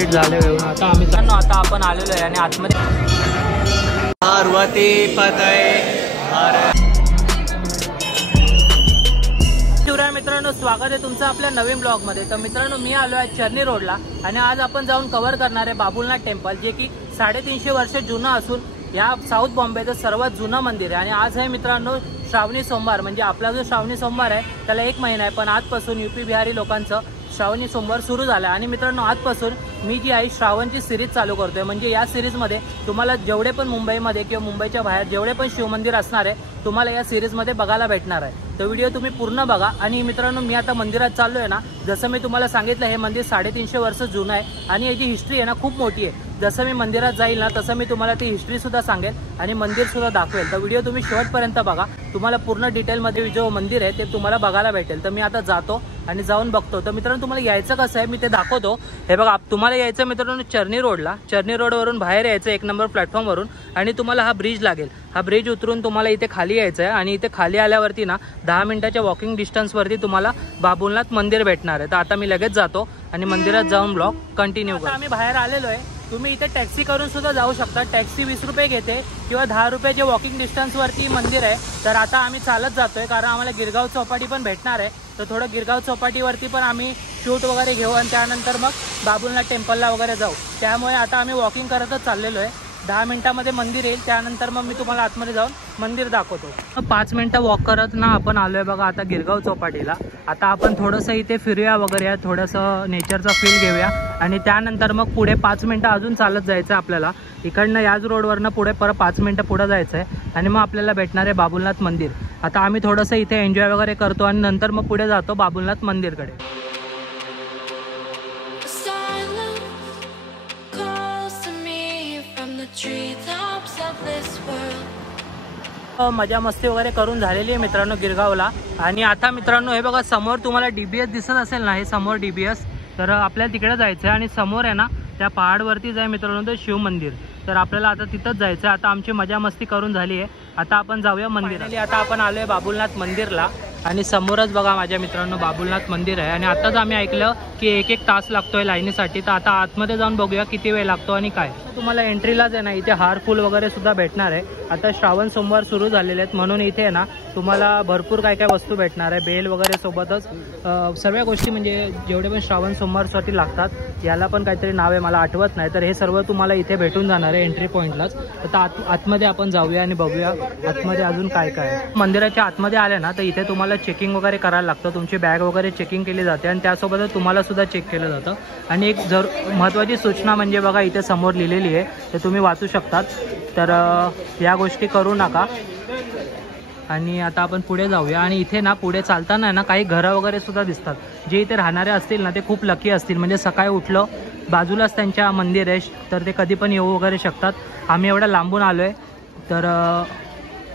Ticket झाले घेऊन आता आम्ही आता आपण आलेलो आहे आणि आतमध्ये पार्वती शिवराय मित्रांनो, स्वागत आहे तुमचं आपल्या नवीन ब्लॉग मध्ये। तर मित्रांनो, मी आलो आहे चर्नी रोडला आणि आज आपण जाऊन कव्हर करणार आहे बाबुलनाथ टेम्पल, जे की 350 वर्ष जुनं असून या साऊथ बॉम्बेचं सर्वात जुनं मंदिर आहे। आणि आज आहे मित्रांनो श्रावणी सोमवार, म्हणजे आपला जो श्रावणी सोमवार आहे त्याला 1 महिना आहे, पण आजपासून यूपी बिहारी लोकांचं श्रावणी सोमवार सुरू झाला। आणि मित्रांनो, आजपासून मी जी आहे श्रावणची सिरीज चालू करतोय, म्हणजे या सिरीजमध्ये तुम्हाला जेवढे पण मुंबईमध्ये किंवा मुंबईच्या बाहेर जेवढे पण शिवमंदिर असणार आहे तुम्हाला या सिरीजमध्ये बघायला भेटणार आहे। तर व्हिडिओ तुम्ही पूर्ण बघा। आणि मित्रांनो, मी आता मंदिरात चाललोय ना, जसं मी तुम्हाला सांगितलं हे मंदिर 350 वर्ष जुनं आहे आणि याची हिस्ट्री आहे ना खूप मोठी आहे। जसं मी मंदिरात जाईल ना तसं मी तुम्हाला ती हिस्ट्री सुद्धा सांगेल आणि मंदिर सुद्धा दाखवेल। तर व्हिडिओ तुम्ही शेवटपर्यंत बघा, तुम्हाला पूर्ण डिटेलमध्ये जो मंदिर आहे ते तुम्हाला बघायला भेटेल। तर मी आता जातो आणि जाऊन बघतो। तर मित्रांनो, तुम्हाला यायचं कसं आहे मी ते दाखवतो। हे बघा, तुम्हाला यायचं मित्रांनो चर्नी रोडला, चर्नी रोडवरून बाहेर यायचं 1 नंबर प्लॅटफॉर्मवरून आणि तुम्हाला हा ब्रिज लागेल। हा ब्रिज उतरून तुम्हाला इथे खाली यायचं आहे आणि इथे खाली आल्यावरती ना 10 मिनिटाच्या वॉकिंग डिस्टन्सवरती तुम्हाला बाबुलनाथ मंदिर भेटणार आहे। तर आता मी लगेच जातो आणि मंदिरात जाऊन ब्लॉग कंटिन्यू करतो। आम्ही बाहेर आलेलो आहे, तुम्ही इथे टॅक्सी करून सुद्धा जाऊ शकता। टॅक्सी 20 रुपये घेते किंवा 10 रुपयाचे वॉकिंग डिस्टन्सवरती मंदिर आहे। तर आता आम्ही चालत जातोय कारण आम्हाला गिरगाव चौपाटी पण भेटणार आहे। तर थोडं गिरगाव चौपाटीवरती पण आम्ही शूट वगैरे घेऊ आणि त्यानंतर मग बाबुलनाथ टेम्पलला वगैरे जाऊ। त्यामुळे आता आम्ही वॉकिंग करतच चाललेलो आहे। 10 मिनिटांमध्ये मंदिर येईल, त्यानंतर मग मी तुम्हाला आतमध्ये जाऊन मंदिर दाखवतो। 5 मिनिटं वॉक करत ना आपण आलोय बघा आता गिरगाव चौपाटीला। आता आपण थोडंसं इथे फिरूया वगैरे, थोडंसं नेचरचा फील घेऊया आणि त्यानंतर मग पुढे 5 मिनिटं अजून चालत जायचं आपल्याला। इकडनं याच रोडवरनं पुढे परत 5 मिनिटं पुढे जायचं आहे आणि मग आपल्याला भेटणार आहे बाबुलनाथ मंदिर। आता आम्ही थोडंसं इथे एन्जॉय वगैरे करतो आणि नंतर मग पुढे जातो बाबुलनाथ मंदिरकडे। मजा मस्ती वगैरे करून झालेली आहे मित्रांनो गिरगावला। आणि आता मित्रांनो हे बघा, समोर तुम्हाला DBS दिसत असेल ना, हे समोर DBS। तर आपल्याला तिकडे जायचं आहे आणि समोर आहे ना त्या पहाडवरतीच आहे मित्रांनो ते शिव मंदिर। तर आपल्याला आता तिथंच जायचं आहे। आता आमची मजा मस्ती करून झाली आहे, आता आपण जाऊया मंदिरात। आता आपण आलोय बाबुलनाथ मंदिरला आणि समोरच बघा माझ्या मित्रांनो बाबुलनाथ मंदिर आहे। आणि आताच आम्ही ऐकलं की 1-1 तास लागतोय लाईनीसाठी। तर आता आतमध्ये जाऊन बघूया किती वेळ लागतो आणि काय। तुम्हाला एंट्रीलाच आहे ना इथे हार फुल वगैरे सुद्धा भेटणार आहे। आता श्रावण सोमवार सुरू झालेले आहेत म्हणून इथे आहे ना तुम्हाला भरपूर काय काय वस्तू भेटणार आहे, बेल वगैरे सोबतच सगळ्या गोष्टी, म्हणजे जेवढे पण श्रावण सोमवारसाठी लागतात। याला पण काहीतरी नाव आहे, मला आठवत नाही। तर हे सर्व तुम्हाला इथे भेटून जाणार आहे एंट्री पॉईंटलाच। आता आतमध्ये आपण जाऊया आणि बघूया आतमध्ये अजून काय काय आहे। मंदिराच्या आतमध्ये आले ना तर इथे तुम्हाला चेकिंग वगैरे करायला लागतं, तुमची बॅग वगैरे चेकिंग केली जाते आणि त्यासोबतच तुम्हाला सुद्धा चेक केलं जातं। आणि एक महत्त्वाची सूचना म्हणजे बघा इथे समोर लिहिलेली आहे, ते तुम्ही वाचू शकतात। तर या गोष्टी करू नका। आणि आता आपण पुढे जाऊया आणि इथे ना पुढे चालताना ना काही घरं वगैरे सुद्धा दिसतात। जे इथे राहणारे असतील ना ते खूप लकी असतील, म्हणजे सकाळी उठलं बाजूलाच त्यांच्या मंदिर आहे, तर ते कधी पण येऊ वगैरे शकतात। आम्ही एवढ्या लांबून आलो आहे, तर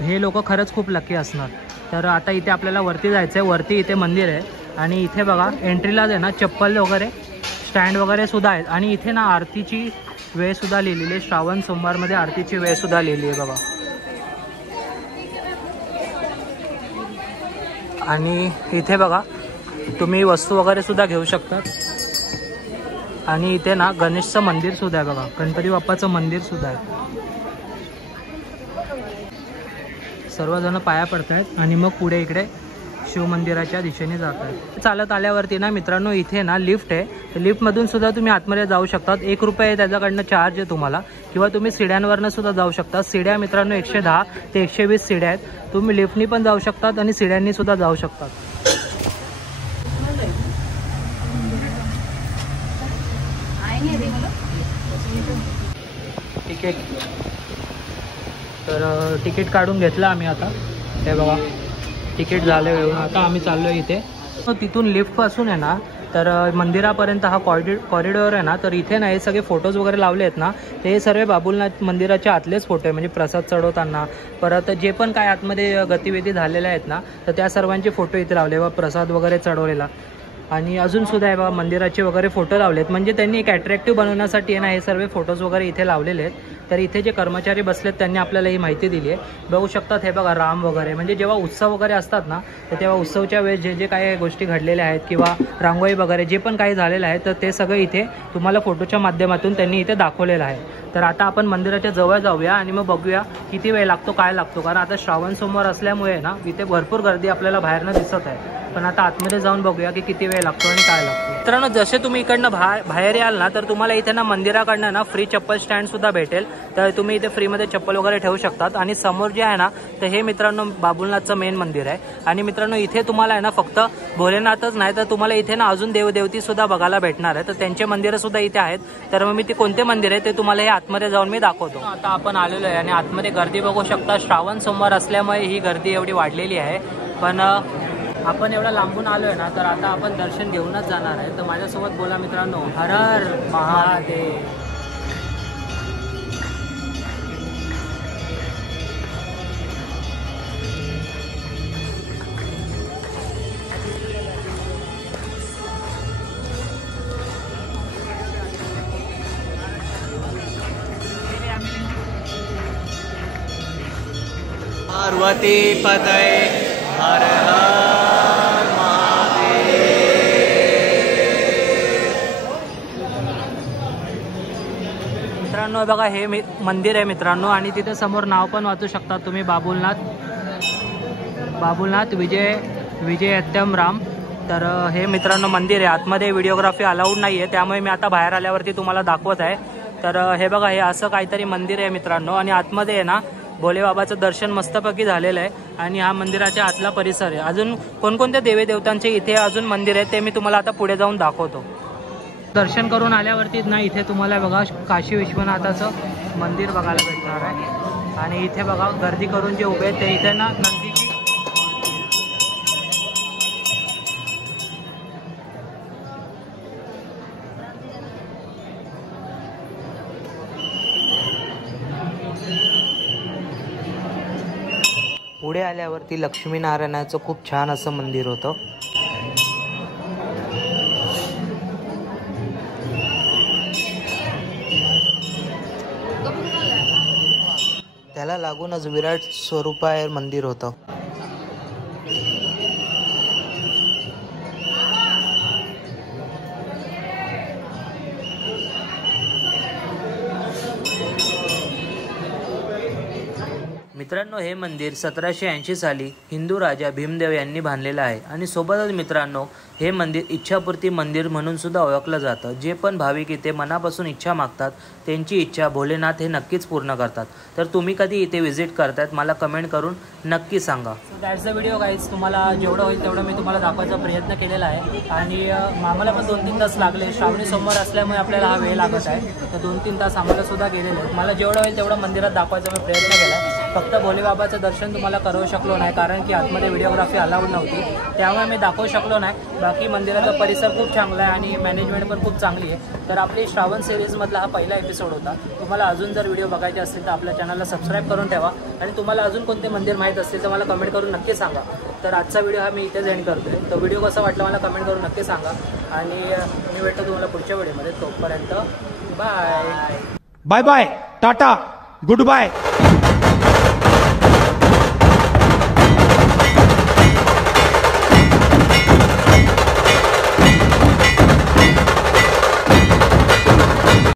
हे लोक खरंच खूप लकी असणार। तर आता इथे आपल्याला वरती जायचं आहे, वरती इथे मंदिर आहे आणि इथे बघा एंट्रीलाच आहे ना चप्पल वगैरे स्टँड वगैरे सुद्धा आहेत। आणि इथे ना आरतीची वेळ सुद्धा लिहिलेली आहे, श्रावण सोमवारमध्ये आरतीची वेळ सुद्धा लिहिली आहे बघा। आणि इथे बघा तुम्ही वस्तू वगैरे सुद्धा घेऊ शकता। आणि इथे ना गणेशचं मंदिर सुद्धा आहे बघा, गणपती बाप्पाचं मंदिर सुद्धा आहे। सर्वजण पाया पडतायत आणि मग पुढे इकडे शिवमंदिराच्या दिशेने जात आहेत। चालत आल्यावरती ना मित्रांनो इथे ना लिफ्ट आहे, लिफ्टमधून सुद्धा तुम्ही आतमध्ये जाऊ शकतात। 1 रुपये त्याच्याकडनं चार्ज आहे तुम्हाला, किंवा तुम्ही सीड्यांवरनं सुद्धा जाऊ शकता। सीड्या मित्रांनो 110 ते 120 सीड्या आहेत, तुम्ही लिफ्टनी पण जाऊ शकतात आणि सीड्यांनी सुद्धा जाऊ शकतात। तिकीट, तर तिकीट काढून घेतलं आम्ही आता। हे बघा तिकीट झाले घेऊन आता आम्ही चाललो आहे इथे। तिथून लिफ्टपासून आहे ना तर मंदिरापर्यंत हा कॉरिडॉर आहे ना, तर इथे ना हे सगळे फोटोज वगैरे लावले आहेत ना, ते सर्व बाबुलनाथ मंदिराच्या आतलेच फोटो आहे, म्हणजे प्रसाद चढवताना परत जे पण काय आतमध्ये गतिविधी झालेल्या आहेत ना तर त्या सर्वांचे फोटो इथे लावले व प्रसाद वगैरे चढवलेला। आणि अजून सुद्धा आहे बघा मंदिराचे वगैरे फोटो लावलेत, म्हणजे त्यांनी एक अट्रॅक्टिव्ह बनवण्यासाठी आहे ना हे सर्व फोटोज वगैरे इथे लावलेले आहेत। तर इथे जे कर्मचारी बसलेत त्यांनी आपल्याला ही माहिती दिली आहे। बघू शकतात हे बघा राम वगैरे, म्हणजे जेव्हा उत्सव वगैरे असतात ना तर तेव्हा उत्सवच्या वेळेस जे जे काही गोष्टी घडलेल्या आहेत किंवा रांगोळी वगैरे जे पण काही झालेलं आहे तर ते सगळं इथे तुम्हाला फोटोच्या माध्यमातून त्यांनी इथे दाखवलेलं आहे। तर आता आपण मंदिराच्या जवळ जाऊया आणि मग बघूया किती वेळ लागतो काय लागतो, कारण आता श्रावण सोमवार असल्यामुळे ना इथे भरपूर गर्दी आपल्याला बाहेरनं दिसत आहे। पण आता आतमध्ये जाऊन बघूया की किती वेळ लागतो आणि काय लागतो। मित्रांनो जसे तुम्ही इकडनं बाहेर याल ना तर तुम्हाला इथे ना मंदिराकडनं ना फ्री चप्पल स्टँड सुद्धा भेटेल, तर तुम्ही इथे फ्रीमध्ये चप्पल वगैरे ठेवू शकतात। आणि समोर जे आहे ना तर हे मित्रांनो बाबुलनाथचं मेन मंदिर आहे। आणि मित्रांनो इथे तुम्हाला आहे ना फक्त भोलेनाथच नाही तर तुम्हाला इथे ना अजून देवदेवती सुद्धा बघायला भेटणार आहे, तर त्यांचे मंदिरं सुद्धा इथे आहेत। तर मग मी ते कोणते मंदिर आहे ते तुम्हाला हे आतमध्ये जाऊन मी दाखवतो। आता आपण आलेलो आहे आणि आतमध्ये गर्दी बघू शकता, श्रावण सोमवार असल्यामुळे ही गर्दी एवढी वाढलेली आहे। पण आपण एवढा लांबून आलोय ना तर आता आपण दर्शन घेऊनच जाणार आहे। तर माझ्यासोबत बोला मित्रांनो, हर हर महादेव। पार्वती पतये हर हर महादेव। मित्रांनो बघा हे मंदिर आहे मित्रांनो, आणि तिथे समोर नाव पण वाचू शकता तुम्ही, बाबुलनाथ विजयत्यम राम। तर हे मित्रांनो मंदिर आहे। आतमध्ये व्हिडिओग्राफी अलाउड नाही आहे, त्यामुळे मी आता बाहेर आल्यावरती तुम्हाला दाखवत आहे। तर हे बघा हे असं काहीतरी मंदिर आहे मित्रांनो, आणि आतमध्ये आहे ना भोलेबाबाचं दर्शन मस्तपैकी झालेलं आहे। आणि हा मंदिराच्या आतला परिसर आहे। अजून कोणकोणत्या देवीदेवतांचे इथे अजून मंदिर आहे ते मी तुम्हाला आता पुढे जाऊन दाखवतो। दर्शन करून आल्यावरती ना इथे तुम्हाला बघा काशी विश्वनाथाचं मंदिर बघायला भेटणार आहे। आणि इथे बघा गर्दी करून जे उभे आहेत ते इथे ना नंदीची पुढे आल्यावरती लक्ष्मीनारायणाचं खूप छान असं मंदिर होतं। त्याला लागूनच विराट स्वरूपाय मंदिर होतं। मित्रांनो हे मंदिर 1780 साली हिंदू राजा भीमदेव यांनी बांधलेलं आहे। आणि सोबतच मित्रांनो हे मंदिर इच्छापूर्ती मंदिर म्हणून सुद्धा ओळखलं जातं। जे पण भाविक इथे मनापासून इच्छा मागतात त्यांची इच्छा भोलेनाथ हे नक्कीच पूर्ण करतात। तर तुम्ही कधी इथे व्हिजिट करतायत मला कमेंट करून नक्की सांगा। So that's the video guys, तुम्हाला जेवढं होईल तेवढं मी तुम्हाला दाखवायचा प्रयत्न केलेला आहे। आणि आम्हाला पण 2-3 तास लागले, श्रावणी सोमवार असल्यामुळे आपल्याला हा वेळ लागत आहे। तर 2-3 तास आम्हाला सुद्धा गेलेले आहेत। मला जेवढं होईल तेवढं मंदिरात दाखवायचा मी प्रयत्न केला। फक्त भोलेबाबाचं दर्शन तुम्हाला करू शकलो नाही, कारण की आतमध्ये व्हिडिओग्राफी अलाउड नव्हती, त्यामुळे मी दाखवू शकलो नाही। बाकी मंदिराचा परिसर खूप चांगला आहे आणि मॅनेजमेंट पण खूप चांगली आहे। तर आपली श्रावण सिरीजमधला हा पहिला एपिसोड होता। तुम्हाला अजून जर व्हिडिओ बघायचे असतील तर आपल्या चॅनलला सबस्क्राईब करून ठेवा, आणि तुम्हाला अजून कोणते मंदिर माहीत असतील तर मला कमेंट करून नक्की सांगा। तर आजचा व्हिडिओ हा मी इथेच एंड करतोय। तो व्हिडिओ कसा वाटला मला कमेंट करून नक्की सांगा, आणि मी भेटतो तुम्हाला पुढच्या व्हिडिओमध्ये। तोपर्यंत bye bye bye, tata, good bye.